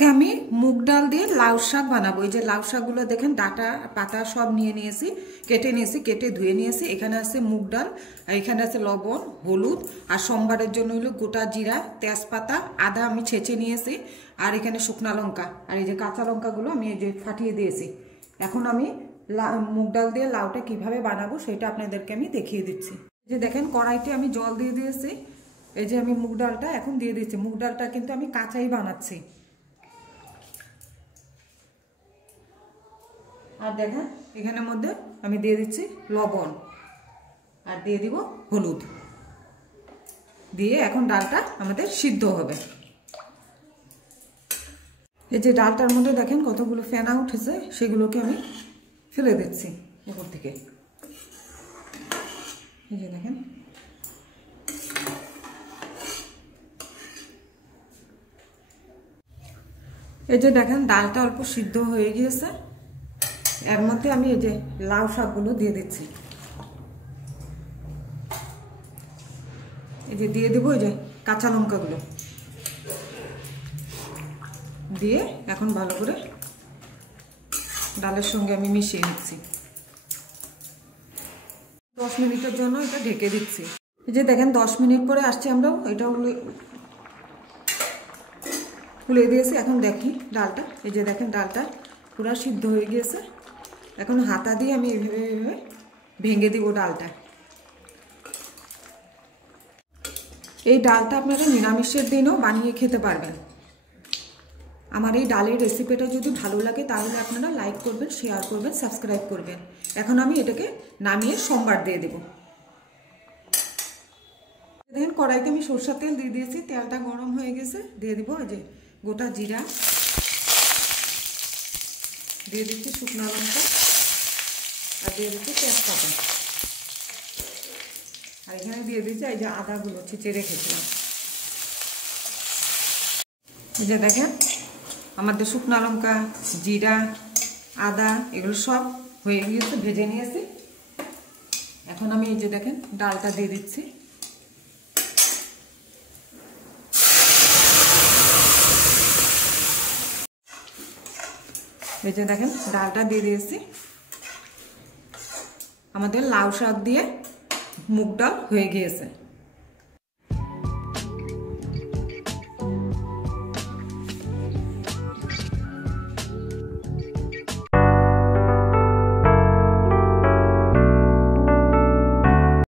আজকে আমি মুগ ডাল দিয়ে লাউ শাক বানাবো। এই যে লাউ শাকগুলো দেখেন ডাটা পাতা সব নিয়ে নিয়েছি, কেটে ধুয়ে নিয়েছি। এখানে আছে মুগ ডাল, আর এখানে আছে লবণ, হলুদ, আর সোমবারের জন্য হলো গোটা জিরা, তেজপাতা, আদা আমি ছেঁচে নিয়েছি, আর এখানে শুকনা লঙ্কা, আর এই যে কাঁচা লঙ্কাগুলো আমি এই যে ফাটিয়ে দিয়েছি। এখন আমি মুগ ডাল দিয়ে লাউটা কিভাবে বানাবো সেটা আপনাদেরকে আমি দেখিয়ে দিচ্ছি। এই যে দেখেন কড়াইতে আমি জল দিয়ে দিয়েছি। এই যে আমি মুগ ডালটা এখন দিয়ে দিচ্ছি। মুগ ডালটা কিন্তু আমি কাঁচাই বানাচ্ছি। আর দেখেন এখানের মধ্যে আমি দিয়ে দিচ্ছি লবণ, আর দিয়ে দিব হলুদ, দিয়ে এখন ডালটা আমাদের সিদ্ধ হবে। এই যে ডালটার মধ্যে দেখেন কতগুলো ফেনা উঠেছে, সেগুলোকে আমি ফেলে দিচ্ছি উপর থেকে। এই যে দেখেন ডালটা অল্প সিদ্ধ হয়ে গিয়েছে। এর মধ্যে আমি এই যে লাউ শাকগুলো দিয়ে দিচ্ছি। এই যে দিয়ে দেবো এই যে কাঁচা লঙ্কাগুলো দিয়ে এখন ভালো করে ডালের সঙ্গে আমি মিশিয়ে নিচ্ছি। 10 মিনিটের জন্য এটা ঢেকে দিচ্ছি। এই যে দেখেন 10 মিনিট পরে আসছি আমরা, এটা খুলে দিয়েছি। এখন দেখি ডালটা, এই যে দেখেন ডালটা পুরো সিদ্ধ হয়ে গিয়েছে। এখন হাতা দিয়ে আমি এইভাবে ভেঙে দিব ডালটা। এই ডালটা আপনারা নিরামিষের দিনও বানিয়ে খেতে পারবেন। আমার এই ডালের রেসিপিটা যদি ভালো লাগে তাহলে আপনারা লাইক করবেন, শেয়ার করবেন, সাবস্ক্রাইব করবেন। এখন আমি এটাকে নামিয়ে সোমবার দিয়ে দেব। দেখেন কড়াইতে আমি সরষের তেল দিয়ে দিয়েছি, তেলটা গরম হয়ে গেছে। দিয়ে দিব এই যে গোটা জিরা, দিয়ে দিচ্ছি শুকনো লঙ্কা, আর দিয়ে দিচ্ছি তেজপাতা, আর এখানে দিয়ে দিচ্ছি এই যে আদাগুলো ছেঁচে রেখেছিলাম। এই যে দেখেন আমাদের শুকনো লঙ্কা, জিরা, আদা এগুলো সব হয়ে গিয়েছে, ভেজে নিয়েছি। এখন আমি এই যে দেখেন ডালটা দিয়ে দিচ্ছি। এই যে দেখেন ডালটা দিয়ে দিয়েছি। আমাদের লাউ শাক দিয়ে মুগ ডাল হয়ে গিয়েছে।